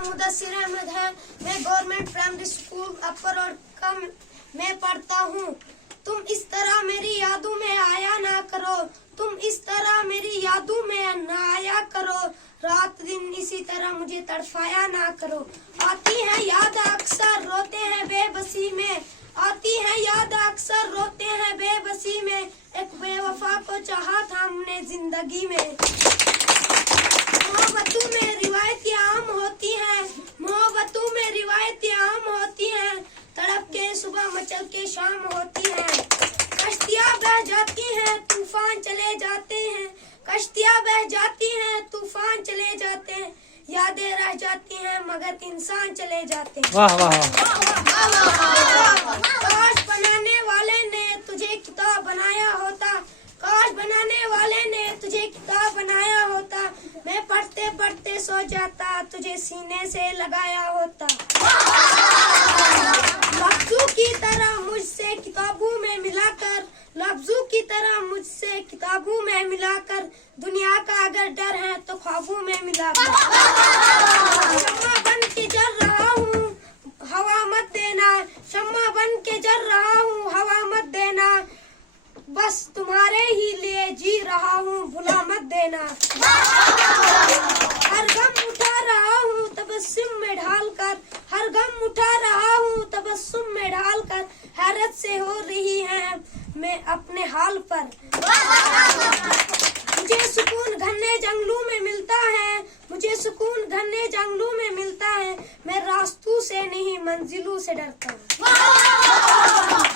नाम मुदस्सिर अहमद है। मैं गवर्नमेंट प्राइमरी स्कूल अपर और कम में पढ़ता हूँ। तुम इस तरह मेरी यादों में आया ना करो, तुम इस तरह मेरी यादों में ना आया करो, रात दिन इसी तरह मुझे तड़फाया ना करो। आती है याद अक्सर रोते हैं बेबसी में, आती है याद अक्सर रोते हैं बेबसी में, एक बेवफा को चाहा था हमने जिंदगी में। मोहब्बतों में रिवायतें आम होती हैं, मोहब्बतों में रिवायतें आम होती हैं, तड़प के सुबह मचल के शाम होती हैं। कश्तियाँ बह जाती हैं तूफान चले जाते हैं, कश्तियाँ बह जाती हैं तूफान चले जाते हैं, यादें रह जाती हैं मगर इंसान चले जाते हैं। वाह वाह वाह। काश बनाने वाले ने तुझे किताब बनाया होता, काश बनाने वाले ने तुझे किताब बनाया होता, मैं पढ़ते पढ़ते सो जाता, तुझे सीने से लगाया होता। लफ्जों की तरह मुझसे किताबों में मिलाकर, लफ्जों की तरह मुझसे किताबों में मिलाकर, दुनिया का अगर डर है तो ख्वाबों में मिलाकर। शम्मा बन के जल रहा हूँ हवा मत देना, शम्मा बन के जल रहा हूँ हवा मत देना, बस तुम्हारे ही लिए जी रहा हूँ भुला मत देना। हर गम उठा रहा हूँ तबस्सुम में ढाल कर, हर गम उठा रहा हूँ तबस्सुम में ढाल कर, हैरत से हो रही है मैं अपने हाल पर। मुझे सुकून घने जंगलों में मिलता है, मुझे सुकून घने जंगलों में मिलता है, मैं रास्तों से नहीं मंजिलों से डरता हूँ।